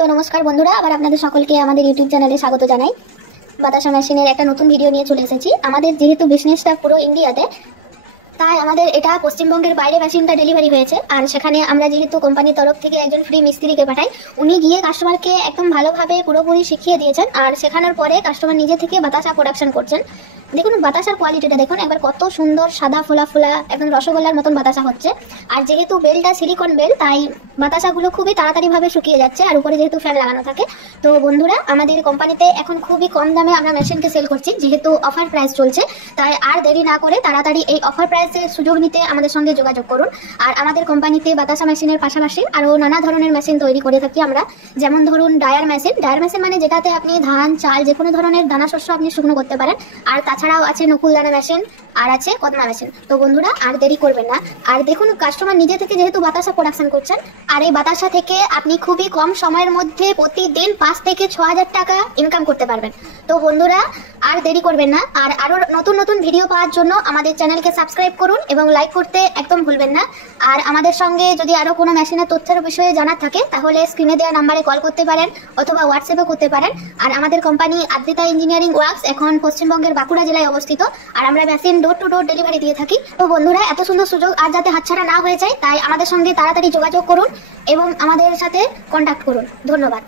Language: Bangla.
তো নমস্কার বন্ধুরা, আবার আপনাদের সকলকে আমাদের ইউটিউব চ্যানেলে স্বাগত জানাই। বাতাসা মেশিনের একটা নতুন ভিডিও নিয়ে চলে এসেছি। আমাদের যেহেতু বিজনেসটা পুরো ইন্ডিয়াতে, তাই আমাদের এটা পশ্চিমবঙ্গের বাইরে মেশিনটা ডেলিভারি হয়েছে। আর সেখানে আমরা যেহেতু কোম্পানির তরফ থেকে একজন ফ্রি মিস্ত্রিকে পাঠাই, উনি গিয়ে কাস্টমারকে একদম ভালোভাবে পুরোপুরি শিখিয়ে দিয়েছেন। আর শেখানোর পরে কাস্টমার নিজে থেকে বাতাসা প্রোডাকশন করছেন। দেখুন বাতাসার কোয়ালিটিটা দেখুন একবার, কত সুন্দর সাদা ফোলা ফোলা একদম রসগোল্লার মতন বাতাসা হচ্ছে। আর যেহেতু বেলটা সিলিকন বেল, তাই বাতাসাগুলো খুবই তাড়াতাড়িভাবে শুকিয়ে যাচ্ছে। আর উপরে যেহেতু ফ্যান লাগানো থাকে, তো বন্ধুরা আমাদের কোম্পানিতে এখন খুবই কম দামে আমরা মেশিনকে সেল করছি। যেহেতু অফার প্রাইস চলছে, তাই আর দেরি না করে তাড়াতাড়ি এই অফার প্রাইসের সুযোগ নিতে আমাদের সঙ্গে যোগাযোগ করুন। আর আমাদের কোম্পানিতে বাতাসা মেশিনের পাশাপাশি আরও নানা ধরনের মেশিন তৈরি করে থাকি আমরা। যেমন ধরুন ডায়ার মেশিন মানে যেটাতে আপনি ধান চাল যে কোনো ধরনের দানা শস্য আপনি শুকনো করতে পারেন। আর তাছাড়াও আছে নকুল দানা মেশিন, আর আছে কদমা মেশিন। তো বন্ধুরা আর দেরি করবেন না। আর দেখুন কাস্টমার নিজে থেকে যেহেতু বাতাসা প্রোডাকশন করছেন, আর এই বাতাসা থেকে আপনি খুবই কম সময়ের মধ্যে প্রতিদিন 5 থেকে 6 হাজার টাকা ইনকাম করতে পারবেন। তো বন্ধুরা আর দেরি করবেন না। আর আরও নতুন নতুন ভিডিও পাওয়ার জন্য আমাদের চ্যানেলকে সাবস্ক্রাইব করুন এবং লাইক করতে একদম ভুলবেন না। আর আমাদের সঙ্গে যদি আরও কোনো মেশিনের তথ্যের বিষয়ে জানার থাকে, তাহলে স্ক্রিনে দেওয়া নাম্বারে কল করতে পারেন অথবা হোয়াটসঅ্যাপে করতে পারেন। আর আমাদের কোম্পানি আদ্রিতা ইঞ্জিনিয়ারিং ওয়ার্কস এখন পশ্চিমবঙ্গের বাঁকুড়া জেলায় অবস্থিত। আর আমরা machine door to door delivery দিয়ে থাকি। তো বন্ধুরা এত সুন্দর সুযোগ আর যাতে হাতছাড়া না হয়ে যায়, তাই আমাদের সঙ্গে তাড়াতাড়ি যোগাযোগ করুন এবং আমাদের সাথে কন্ট্যাক্ট করুন। ধন্যবাদ।